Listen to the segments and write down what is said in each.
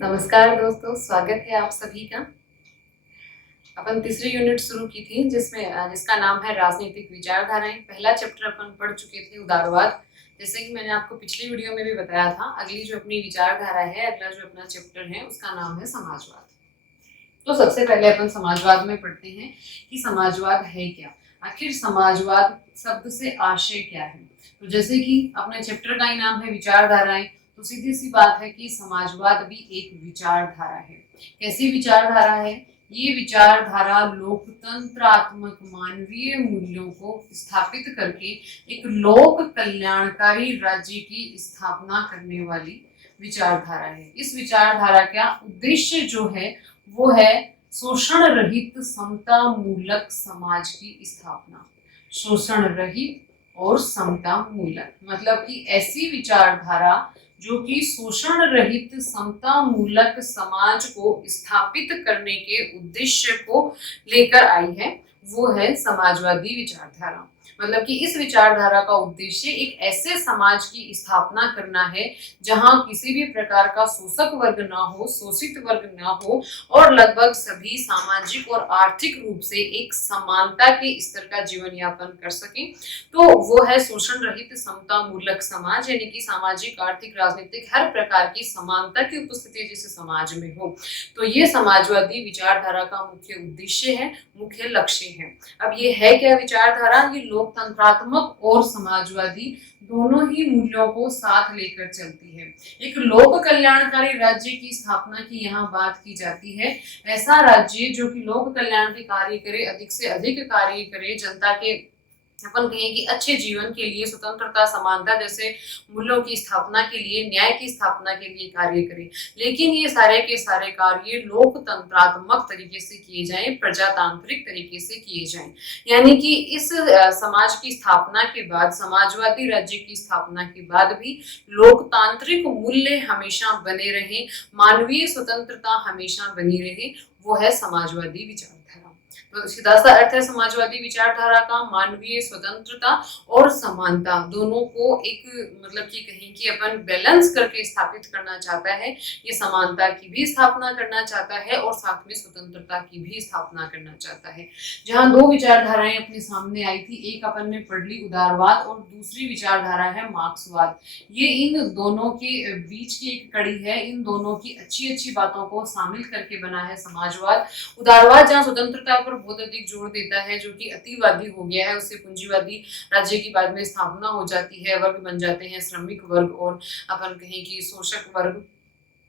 नमस्कार दोस्तों, स्वागत है आप सभी का। अपन तीसरी यूनिट शुरू की थी जिसका नाम है राजनीतिक विचारधाराएं। पहला चैप्टर अपन पढ़ चुके थे उदारवाद। जैसे कि मैंने आपको पिछली वीडियो में भी बताया था, अगली जो अपनी विचारधारा है, अगला जो अपना चैप्टर है, उसका नाम है समाजवाद। तो सबसे पहले अपन समाजवाद में पढ़ते हैं कि समाजवाद है क्या। आखिर समाजवाद शब्द से आशय क्या है। तो जैसे कि अपने चैप्टर का ही नाम है विचारधाराएं, तो सीधी सी बात है कि समाजवाद भी एक विचारधारा है। कैसी विचारधारा है ये? विचारधारा लोकतंत्रात्मक मानवीय मूल्यों को स्थापित करके एक लोक कल्याणकारी राज्य की स्थापना करने वाली विचारधारा है। इस विचारधारा का उद्देश्य जो है वो है शोषण रहित समता मूलक समाज की स्थापना। शोषण रहित और समता मूलक मतलब कि ऐसी विचारधारा जो कि शोषण रहित समता मूलक समाज को स्थापित करने के उद्देश्य को लेकर आई है, वो है समाजवादी विचारधारा। मतलब कि इस विचारधारा का उद्देश्य एक ऐसे समाज की स्थापना करना है जहां किसी भी प्रकार का शोषक वर्ग ना हो, शोषित वर्ग ना हो, और लगभग सभी सामाजिक और आर्थिक रूप से एक समानता के स्तर का जीवन यापन कर सके। तो वो है शोषण रहित समता मूलक समाज, यानी कि सामाजिक, आर्थिक, राजनीतिक हर प्रकार की समानता की उपस्थिति जिस समाज में हो। तो ये समाजवादी विचारधारा का मुख्य उद्देश्य है, मुख्य लक्ष्य है। अब ये है क्या विचारधारा? ये लोकतंत्रात्मक और समाजवादी दोनों ही मूल्यों को साथ लेकर चलती है। एक लोक कल्याणकारी राज्य की स्थापना की यहाँ बात की जाती है। ऐसा राज्य जो कि लोक कल्याण के कार्य करे, अधिक से अधिक कार्य करे, जनता के अपन कहें कि अच्छे जीवन के लिए, स्वतंत्रता, समानता जैसे मूल्यों की स्थापना के लिए, न्याय की स्थापना के लिए कार्य करें। लेकिन ये सारे के सारे कार्य लोकतंत्रात्मक तरीके से किए जाएं, प्रजातांत्रिक तरीके से किए जाएं। यानी कि इस समाज की स्थापना के बाद, समाजवादी राज्य की स्थापना के बाद भी लोकतांत्रिक मूल्य हमेशा बने रहे, मानवीय स्वतंत्रता हमेशा बनी रहे, वो है समाजवादी विचारधारा। तो सीधा सा अर्थ है समाजवादी विचारधारा का मानवीय स्वतंत्रता और समानता दोनों को एक मतलब कि कहीं कि अपन बैलेंस करके स्थापित करना चाहता है। ये समानता की भी स्थापना करना चाहता है और साथ में स्वतंत्रता की भी स्थापना करना चाहता है। जहां दो विचारधाराएं अपने सामने आई थी, एक अपन ने पढ़ ली उदारवाद और दूसरी विचारधारा है मार्क्सवाद। ये इन दोनों के बीच की एक कड़ी है, इन दोनों की अच्छी अच्छी बातों को शामिल करके बना है समाजवाद। उदारवाद जहाँ स्वतंत्रता पर बहुत अधिक जोर देता है, जो कि अतिवादी हो गया है, उससे पूंजीवादी राज्य की बाद में स्थापना हो जाती है, वर्ग बन जाते हैं श्रमिक वर्ग और अपन कहें कि शोषक वर्ग।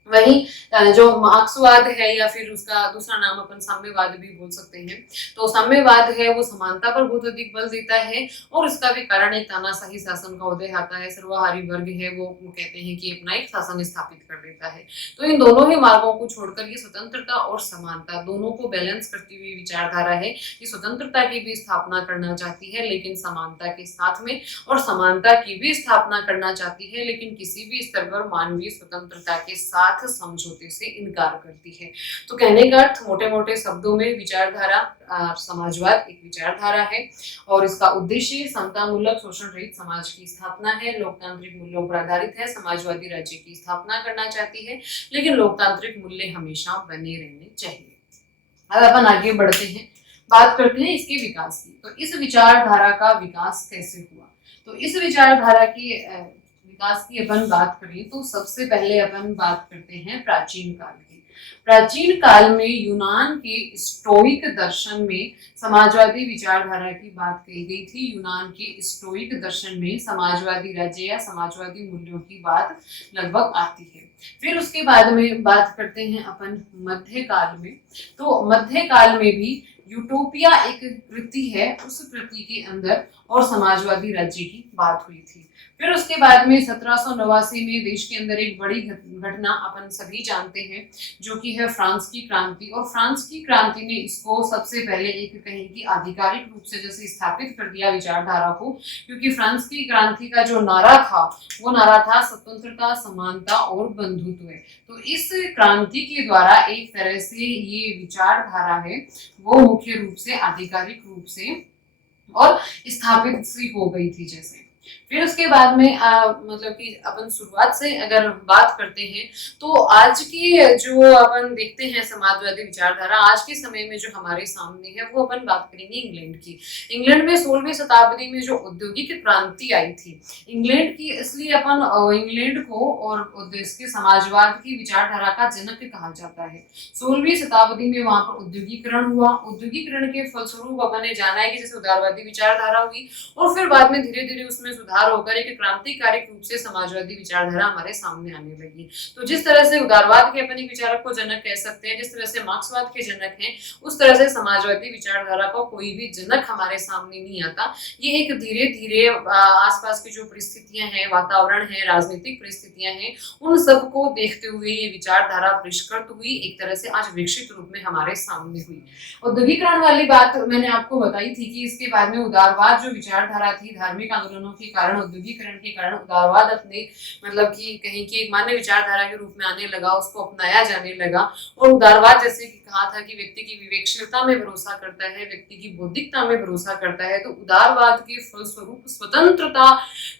वहीं जो मार्क्सवाद है या फिर उसका दूसरा नाम अपन साम्यवाद भी बोल सकते हैं, तो साम्यवाद है वो समानता पर बहुत अधिक बल देता है और इसका भी कारण एक तानाशाही शासन का उदय आता है। सर्वहारी वर्ग है वो कहते हैं कि अपना एक शासन स्थापित कर देता है। तो इन दोनों ही मार्गों को छोड़कर ये स्वतंत्रता और समानता दोनों को बैलेंस करती हुई विचारधारा है। ये स्वतंत्रता की भी स्थापना करना चाहती है लेकिन समानता के साथ में, और समानता की भी स्थापना करना चाहती है लेकिन किसी भी स्तर पर मानवीय स्वतंत्रता के साथ समझौते से इनकार करती है। तो कहने का अर्थ मोटे मोटे शब्दों में विचारधारा समाजवाद एक विचारधारा है और इसका उद्देश्य समतामूलक शोषण रहित समाज की स्थापना है, लोकतांत्रिक मूल्यों पर आधारित है, समाजवादी राज्य की स्थापना करना चाहती है लेकिन लोकतांत्रिक मूल्य हमेशा बने रहने चाहिए। अब अपन आगे बढ़ते हैं, बात करते हैं इसके विकास की। तो इस विचारधारा का विकास कैसे हुआ? तो इस विचारधारा की विकास की अपन बात करें तो सबसे पहले अपन बात करते हैं प्राचीन काल की। प्राचीन काल में यूनान के स्टोइक दर्शन में समाजवादी विचारधारा की बात कही गई थी। यूनान के स्टोइक दर्शन में समाजवादी राज्य या समाजवादी मूल्यों की बात लगभग आती है। फिर उसके बाद में बात करते हैं अपन मध्य काल में। तो मध्य काल में भी यूटोपिया एक कृति है, उस कृति के अंदर और समाजवादी राज्य की बात हुई थी। फिर उसके बाद में 1789 में देश के अंदर एक बड़ी घटना अपन सभी जानते हैं, जो कि है फ्रांस की क्रांति। और फ्रांस की क्रांति ने इसको सबसे पहले एक कहीं की आधिकारिक रूप से जैसे स्थापित कर दिया विचारधारा को, क्योंकि फ्रांस की क्रांति का जो नारा था वो नारा था स्वतंत्रता, समानता और बंधुत्व। तो इस क्रांति के द्वारा एक तरह से ये विचारधारा है वो मुख्य रूप से आधिकारिक रूप से और स्थापित सी हो गई थी जैसे। फिर उसके बाद में मतलब कि अपन शुरुआत से अगर बात करते हैं तो आज की जो अपन देखते हैं समाजवादी विचारधारा आज के समय में जो हमारे सामने है वो अपन बात करेंगे इंग्लैंड की। इंग्लैंड में 16वीं शताब्दी में जो औद्योगिक क्रांति आई थी इंग्लैंड की, इसलिए अपन इंग्लैंड को और इसके समाजवाद की विचारधारा का जनक कहा जाता है। 16वीं शताब्दी में वहां पर औद्योगिकरण हुआ। औद्योगिकरण के फलस्वरूप अपन ने जाना है कि जैसे उदारवादी विचारधारा हुई और फिर बाद में धीरे धीरे उसमें सुधार होकर एक क्रांतिकारी रूप से समाजवादी विचारधारा हमारे सामने आने लगी। तो जिस तरह से उदारवाद के अपने विचारक को जनक कह सकते हैं, जिस तरह से मार्क्सवाद के जनक हैं, उस तरह से समाजवादी विचारधारा का कोई भी जनक हमारे सामने नहीं आता। ये एक धीरे धीरे आसपास की जो परिस्थितियां हैं, वातावरण है, राजनीतिक परिस्थितियां हैं, उन सबको देखते हुए ये विचारधारा परिष्कृत हुई, एक तरह से आज विकसित रूप में हमारे सामने हुई। औद्योगिकरण वाली बात मैंने आपको बताई थी कि इसके बाद में उदारवाद जो विचारधारा थी, धार्मिक आंदोलनों के कारण, औद्योगिकरण के कारण उदारवाद अपने मतलब कि कहीं की एक मान्य विचारधारा के रूप में आने लगा, उसको अपनाया जाने लगा। और उदारवाद जैसे कि कहा था कि व्यक्ति की विवेकशीलता में भरोसा करता है, व्यक्ति की बौद्धिकता में भरोसा करता है, तो उदारवाद के फलस्वरूप स्वतंत्रता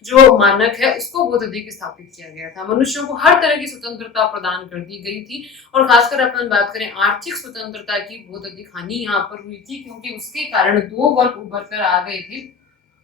जो मानक है उसको बहुत अधिक स्थापित किया गया था। मनुष्यों को हर तरह की स्वतंत्रता प्रदान कर दी गई थी और खासकर अपन बात करें आर्थिक स्वतंत्रता की बहुत अधिक हानि यहाँ पर हुई थी, क्योंकि उसके कारण दो वर्ग उभर कर आ गए थे।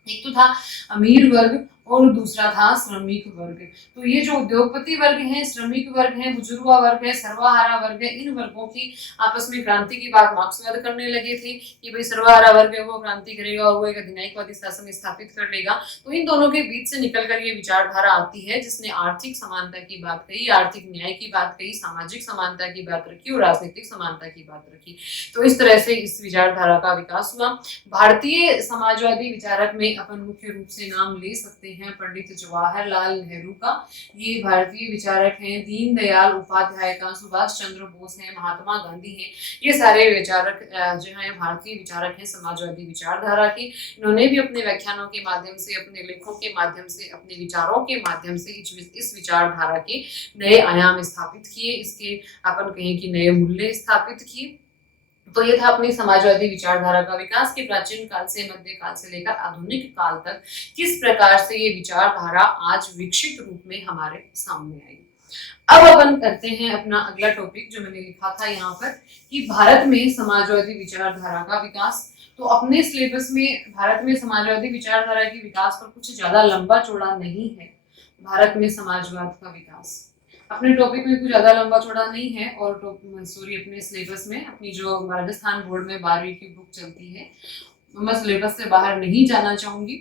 एक तो था अमीर वर्ग और दूसरा था श्रमिक वर्ग। तो ये जो उद्योगपति वर्ग है, श्रमिक वर्ग है, बुजुर्गा वर्ग है, सर्वहारा वर्ग है, इन वर्गों की आपस में क्रांति की बात मार्क्सवाद करने लगे थे कि भाई सर्वहारा वर्ग है वो क्रांति करेगा और वो एक अधिनायकवादी शासन स्थापित कर लेगा। तो इन दोनों के बीच से निकलकर ये विचारधारा आती है जिसने आर्थिक समानता की बात कही, आर्थिक न्याय की बात कही, सामाजिक समानता की बात रखी और राजनीतिक समानता की बात रखी। तो इस तरह से इस विचारधारा का विकास हुआ। भारतीय समाजवादी विचारक में अपन मुख्य रूप से नाम ले सकते हैं पंडित जवाहरलाल नेहरू का। ये भारतीय विचारक हैं। दीनदयाल उपाध्याय का, सुभाष चंद्र बोस हैं, महात्मा गांधी हैं, ये सारे विचारक जो हैं भारतीय विचारक हैं समाजवादी विचारधारा के। इन्होंने भी अपने व्याख्यानों के माध्यम से, अपने लेखों के माध्यम से, अपने विचारों के माध्यम से इस विचारधारा के नए आयाम स्थापित किए, इसके अपन कहें कि नए मूल्य स्थापित किए। तो ये था अपनी समाजवादी विचारधारा का विकास के प्राचीन काल से मध्य काल से लेकर आधुनिक काल तक किस प्रकार से ये विचारधारा आज विकसित रूप में हमारे सामने आई। अब अपन करते हैं अपना अगला टॉपिक जो मैंने लिखा था यहाँ पर कि भारत में समाजवादी विचारधारा का विकास। तो अपने सिलेबस में भारत में समाजवादी विचारधारा के विकास पर कुछ ज्यादा लंबा चौड़ा नहीं है। भारत में समाजवाद का विकास अपने टॉपिक में कुछ ज्यादा लंबा चौड़ा नहीं है और अपने सिलेबस में अपनी जो राजस्थान बोर्ड में 12वीं की बुक चलती है मैं सिलेबस से बाहर नहीं जाना चाहूंगी।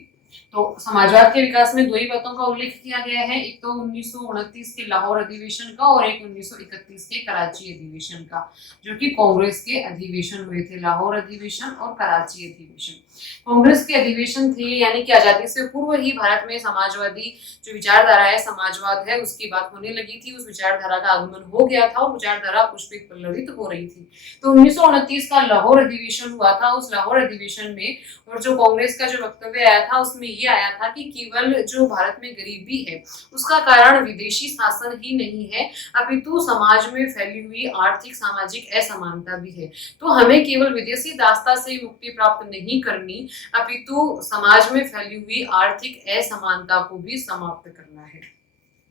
तो समाजवाद के विकास में दो ही बातों का उल्लेख किया गया है, एक तो 1929 के लाहौर अधिवेशन का और एक 1931 के कराची अधिवेशन का, जो कि कांग्रेस के अधिवेशन हुए थे, लाहौर अधिवेशन और कराची अधिवेशन। कांग्रेस के अधिवेशन थे यानी कि आजादी से पूर्व ही भारत में समाजवादी जो विचारधारा है, समाजवाद है, उसकी बात होने लगी थी, उस विचारधारा का आगमन हो गया था और विचारधारा पुष्पित पल्लवित हो रही थी। तो 1929 का लाहौर अधिवेशन हुआ था। उस लाहौर अधिवेशन में और जो कांग्रेस का जो वक्तव्य आया था उसमें ये आया था कि केवल जो भारत में गरीबी है उसका कारण विदेशी शासन ही नहीं है, अपितु समाज में फैली हुई आर्थिक सामाजिक असमानता भी है। तो हमें केवल विदेशी दास्ता से मुक्ति प्राप्त नहीं करनी, अपितु समाज में फैली हुई आर्थिक असमानता को भी समाप्त करना है।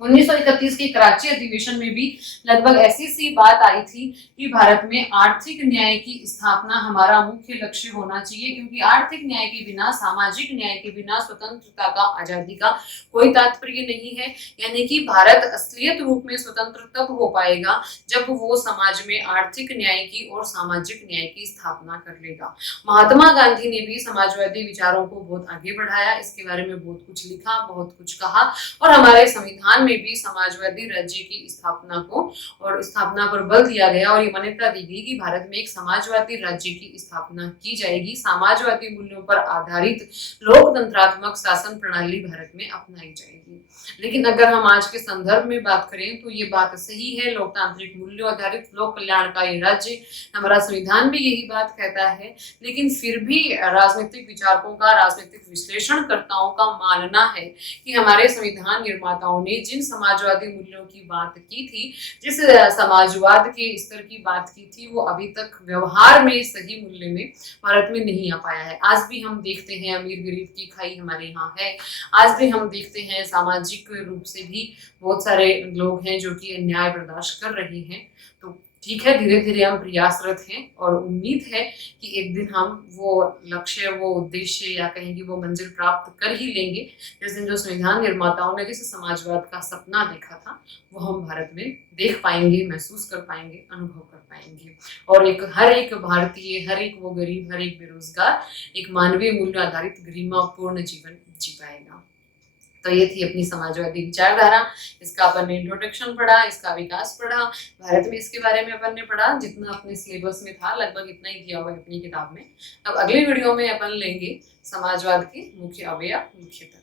1931 के कराची अधिवेशन में भी लगभग ऐसी सी बात आई थी कि भारत में आर्थिक न्याय की स्थापना हमारा मुख्य लक्ष्य होना चाहिए, क्योंकि आर्थिक न्याय के बिना, सामाजिक न्याय के बिना स्वतंत्रता का, आजादी का कोई तात्पर्य नहीं है। यानी कि भारत असलियत रूप में स्वतंत्र तब हो पाएगा जब वो समाज में आर्थिक न्याय की और सामाजिक न्याय की स्थापना कर लेगा। महात्मा गांधी ने भी समाजवादी विचारों को बहुत आगे बढ़ाया, इसके बारे में बहुत कुछ लिखा, बहुत कुछ कहा और हमारे संविधान में भी समाजवादी राज्य की स्थापना को और स्थापना पर बल दिया गया और ये मान्यता दी गई कि भारत में एक समाजवादी राज्य की स्थापना की जाएगी, समाजवादी मूल्यों पर आधारित लोकतंत्रात्मक शासन प्रणाली भारत में अपनाई जाएगी। लेकिन अगर हम आज के संदर्भ में बात करें तो ये बात सही है, लोकतांत्रिक मूल्यों आधारित लोक कल्याणकारी राज्य, हमारा संविधान भी यही बात कहता है। लेकिन फिर भी राजनीतिक विचारकों का, राजनीतिक विश्लेषणकर्ताओं का मानना है कि हमारे संविधान निर्माताओं ने जिन समाजवादी मूल्यों की बात की थी, जिस समाजवाद के स्तर की बात की थी, वो अभी तक व्यवहार में सही मूल्य में भारत में नहीं आ पाया है। आज भी हम देखते हैं अमीर गरीब की खाई हमारे यहाँ है। आज भी हम देखते हैं सामाजिक रूप से भी बहुत सारे लोग हैं जो कि अन्याय बर्दाश्त कर रहे हैं। तो ठीक है, धीरे धीरे हम प्रयासरत हैं और उम्मीद है कि एक दिन हम वो लक्ष्य, वो उद्देश्य या कहेंगे वो मंजिल प्राप्त कर ही लेंगे। जिस दिन जो संविधान निर्माताओं ने जिस समाजवाद का सपना देखा था, वो हम भारत में देख पाएंगे, महसूस कर पाएंगे, अनुभव कर पाएंगे। और एक हर एक भारतीय, हर एक वो गरीब, हर एक बेरोजगार एक मानवीय मूल्य आधारित गरिमापूर्ण जीवन जी पाएगा। तो ये थी अपनी समाजवादी विचारधारा। इसका अपन ने इंट्रोडक्शन पढ़ा, इसका विकास पढ़ा, भारत में इसके बारे में अपन ने पढ़ा। जितना अपने सिलेबस में था लगभग इतना ही दिया हुआ है अपनी किताब में। अब अगली वीडियो में अपन लेंगे समाजवाद के मुख्य अवयव, मुख्य तत्व।